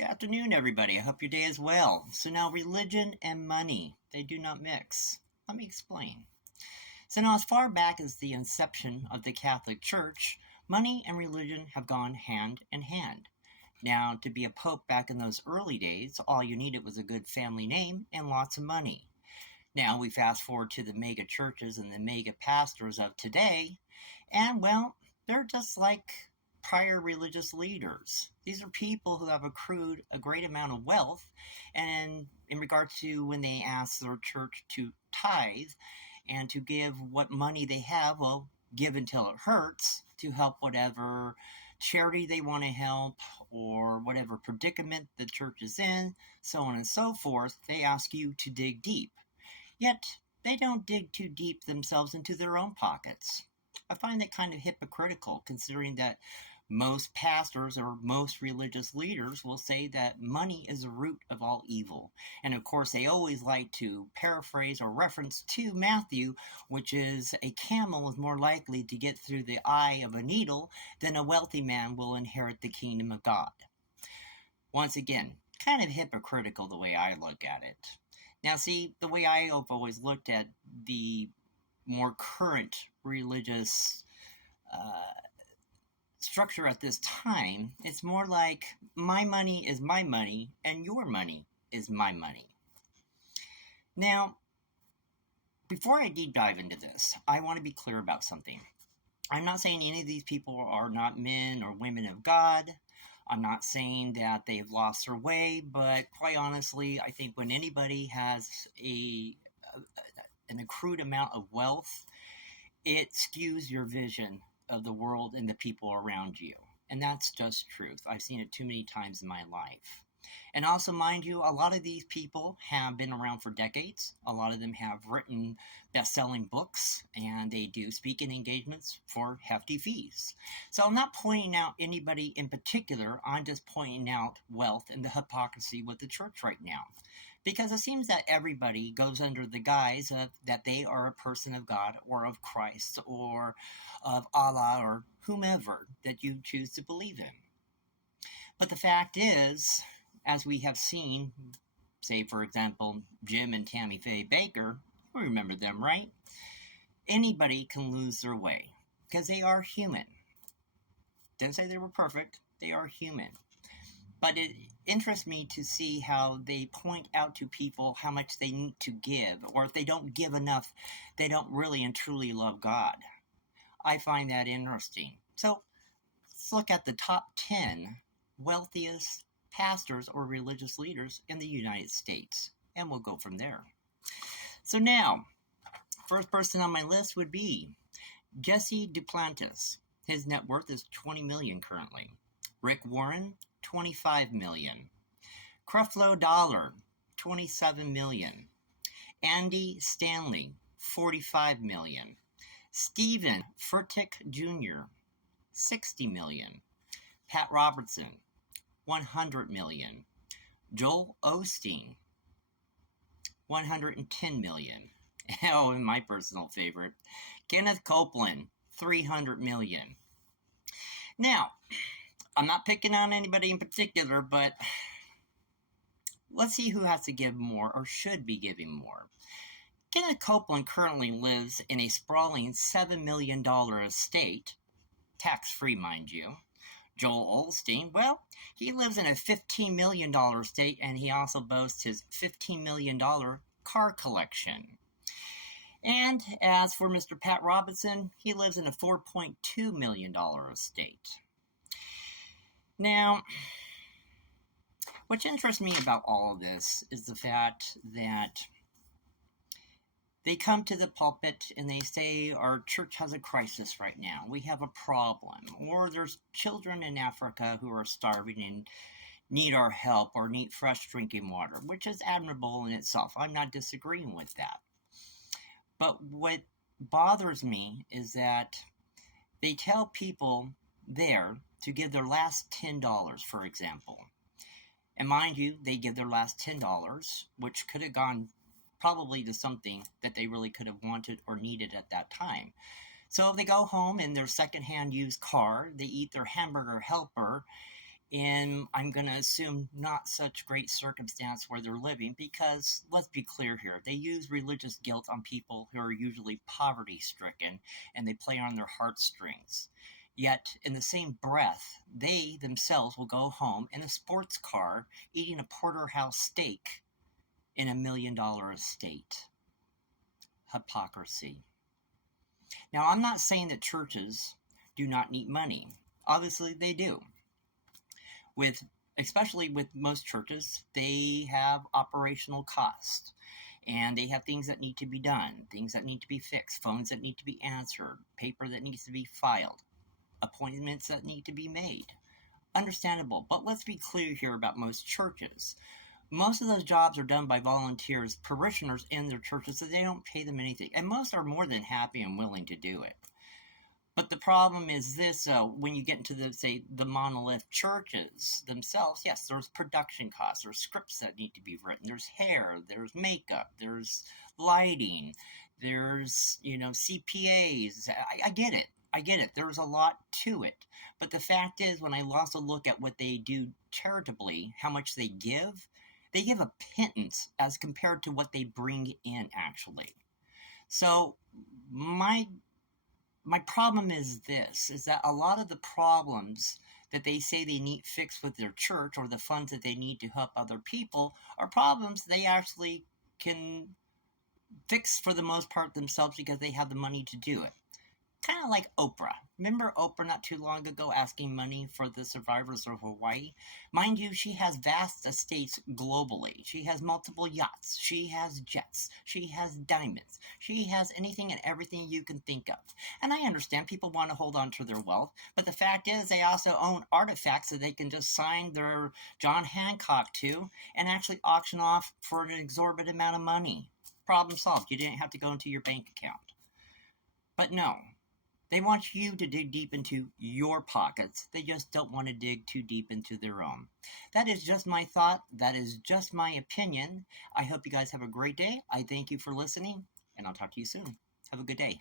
Good afternoon, everybody. I hope your day is well. So now religion and money, they do not mix. Let me explain. So now as far back as the inception of the Catholic Church, money and religion have gone hand in hand. Now, to be a pope back in those early days, all you needed was a good family name and lots of money. Now we fast forward to the mega churches and the mega pastors of today, and well, they're just like prior religious leaders. These are people who have accrued a great amount of wealth, and in regard to when they ask their church to tithe and to give what money they have, well, give until it hurts to help whatever charity they want to help or whatever predicament the church is in, so on and so forth. They ask you to dig deep. Yet, they don't dig too deep themselves into their own pockets. I find that kind of hypocritical, considering that most pastors or most religious leaders will say that money is the root of all evil. And of course, they always like to paraphrase or reference to Matthew, which is a camel is more likely to get through the eye of a needle than a wealthy man will inherit the kingdom of God. Once again, kind of hypocritical the way I look at it. Now, see, the way I have always looked at the more current religious structure at this time, it's more like my money is my money and your money is my money. Now, before I deep dive into this, I want to be clear about something. I'm not saying any of these people are not men or women of God. I'm not saying that they've lost their way, but quite honestly, I think when anybody has an accrued amount of wealth, it skews your vision of the world and the people around you. And that's just truth. I've seen it too many times in my life. And also, mind you, a lot of these people have been around for decades. A lot of them have written best-selling books, and they do speaking engagements for hefty fees. So I'm not pointing out anybody in particular. I'm just pointing out wealth and the hypocrisy with the church right now. Because it seems that everybody goes under the guise of that they are a person of God or of Christ or of Allah or whomever that you choose to believe in. But the fact is, as we have seen, say, for example, Jim and Tammy Faye Baker, you remember them, right? Anybody can lose their way because they are human. Didn't say they were perfect. They are human. But it interests me to see how they point out to people how much they need to give, or if they don't give enough, they don't really and truly love God. I find that interesting. So let's look at the top 10 wealthiest pastors or religious leaders in the United States, and we'll go from there. So now, first person on my list would be Jesse Duplantis. His net worth is $20 million currently. Rick Warren, $25 million. Creflo Dollar, $27 million. Andy Stanley, $45 million. Stephen Furtick Jr., $60 million. Pat Robertson, $100 million. Joel Osteen, $110 million. Oh, and my personal favorite, Kenneth Copeland, $300 million. Now, I'm not picking on anybody in particular, but let's see who has to give more or should be giving more. Kenneth Copeland currently lives in a sprawling $7 million estate, tax-free, mind you. Joel Osteen, well, he lives in a $15 million estate, and he also boasts his $15 million car collection. And as for Mr. Pat Robertson, he lives in a $4.2 million estate. Now, what interests me about all of this is the fact that they come to the pulpit and they say our church has a crisis right now. We have a problem. Or there's children in Africa who are starving and need our help or need fresh drinking water, which is admirable in itself. I'm not disagreeing with that. But what bothers me is that they tell people there to give their last $10, for example. And mind you, they give their last $10, which could have gone probably to something that they really could have wanted or needed at that time. So they go home in their secondhand used car, they eat their hamburger helper, in, I'm going to assume, not such great circumstance where they're living, because let's be clear here, they use religious guilt on people who are usually poverty stricken, and they play on their heartstrings. Yet, in the same breath, they themselves will go home in a sports car eating a porterhouse steak in $1 million estate. Hypocrisy. Now, I'm not saying that churches do not need money. Obviously, they do. Especially with most churches, they have operational costs, and they have things that need to be done, things that need to be fixed, phones that need to be answered, paper that needs to be filed, appointments that need to be made. Understandable, but let's be clear here about most churches. Most of those jobs are done by volunteers, parishioners in their churches, so they don't pay them anything, and most are more than happy and willing to do it. But the problem is this, when you get into the monolith churches themselves, yes, there's production costs, there's scripts that need to be written, there's hair, there's makeup, there's lighting, there's, CPAs. I get it. There's a lot to it. But the fact is, when I also look at what they do charitably, how much they give a pittance as compared to what they bring in, actually. So my problem is this, is that a lot of the problems that they say they need fixed with their church, or the funds that they need to help other people, are problems they actually can fix for the most part themselves because they have the money to do it. Kind of like Oprah. Remember Oprah not too long ago asking money for the survivors of Hawaii? Mind you, she has vast estates globally. She has multiple yachts. She has jets. She has diamonds. She has anything and everything you can think of. And I understand people want to hold on to their wealth, but the fact is they also own artifacts that they can just sign their John Hancock to and actually auction off for an exorbitant amount of money. Problem solved. You didn't have to go into your bank account. But no. They want you to dig deep into your pockets. They just don't want to dig too deep into their own. That is just my thought. That is just my opinion. I hope you guys have a great day. I thank you for listening, and I'll talk to you soon. Have a good day.